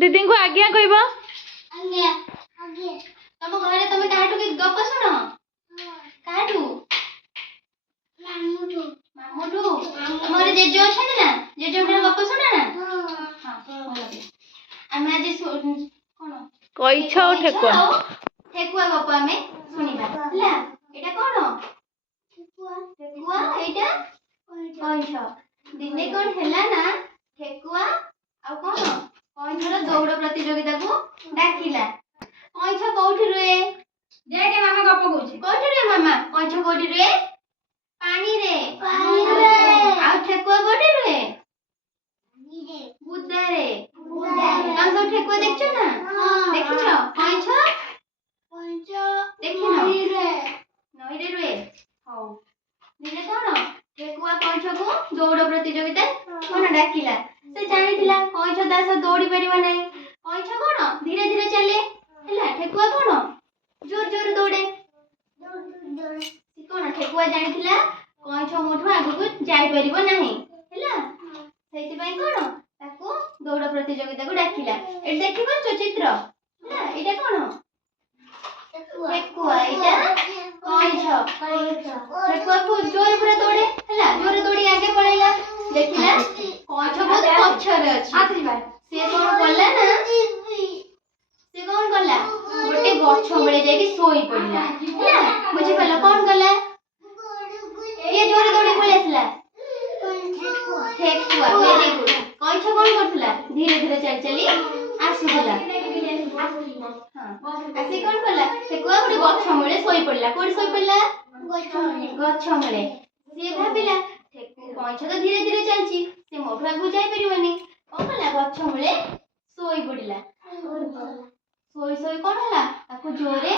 दीदी को आज्ञा कहब तुम घरे तुम काटू कि गप शुण काटू मामुठू तुम जेजे अच्छा ना जेजे गप शुण ना आम आज कौन कईछ ठेकुआ ठेकुआ गप आम शुणा है एटा कौन ठेकुआ एटा कईछ दिने कौन है ना ठेकुआ आ कौन कईछर दौड़ प्रतियोगिता को डाकिला कईछ कोठी रुए देख मामा गप कहूची कोठी रे मामा कईछ कोठी रुए पानी रे आ ठेकुआ कोठी रुए बुदा रे हम सब ठेकुआ देखछो ना देखिछो कईछ देखिनो नई रे रुए हौ दिने कौन ठेकुआ कईछ को दौड़ प्रतियोगिता कौन डाकिला से जानिथिला कईछ दास दौड़ी परिबा नै कईछ कौन धीरे धीरे चले हैला ठेकुआ कौन जोर जोर दौड़े कौन ठेकुआ जानिथिला कईछ मोठो आगु को जाई परिबो नाही हैला सेति पई कौन ताको दौड़ प्रतियोगिता को डाकिला ए देखि पाछो चित्र हैला एटा कौन ठेकुआ एटा कईछ ठेकुआ को जोर पूरा दौड़े हैला जोर दौड़ी आगे पळैला देखिला कईछ बहुत पछरे अछि से कौन कला ना से कौन कला गोटे गछ बळे जाई कि सोई पड़िला हैला बुझि पला कौन कला ये जोरे दौड़ी पळे आसला ठेकुआ वेरी गुड कईछ कौन करथला धीरे धीरे चल चली आसुला हां आसी कौन कला ठेकुआ गोटे गछ मळे सोई पड़िला कोडी सोई पड़िला गछ मळे से भाबिला कईछ तो धीरे धीरे चलची से मोठो आगु जाई परिबनी कौन कला गछ मळे सोई पड़िला सोई सोई कौन हला ताको जोरे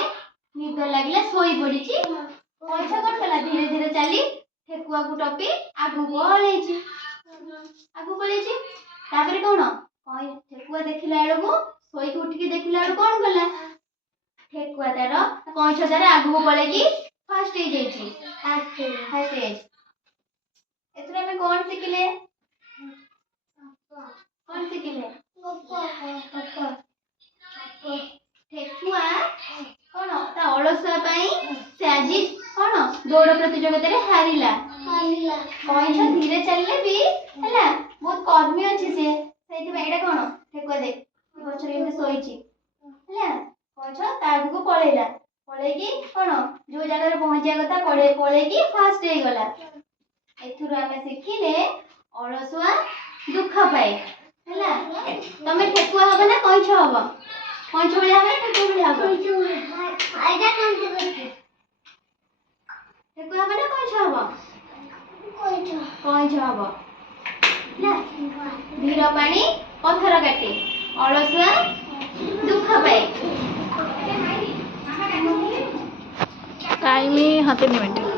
निद लागिला सोई पड़ीची कईछ कौन कला धीरे धीरे चली ठेकुआ को टपी आगु पळेची तापरे कौन कई ठेकुआ देखिला बेलको सोई को उठकी देखिला बेल कौन कला ठेकुआ तार कईछ तार आगु पळे की फास्ट हे जेची फास्ट हे एतरा में कौन सिखिले ठेकुआ कौन ता अलसुआ पई से आजी कौन दौड़ प्रतियोगिता रे हारिला कईछ धीरे चलले भी हैला बहुत कर्मी अछि से सेति में एटा कौन ठेकुआ देख गछ रे सोईची हैला कईछ तागु को पळेला पळेकी कौन जो जगह रे पहुंचिया कथा पळेकी फास्ट हे गला एथुर आमे सिखिले अलसुआ दुख पाए हैला तमे ठेकुआ हबे ना कईछ हबो कईछ बळे हबे ठेकुआ बळे हबो आइजा काम से करके ठेकुआ हबे ना कईछ हबो कईछ हबो ना धीर पानी पत्थर काटे अलसुआ दुख पाए टाइम हाथ 3 मिनट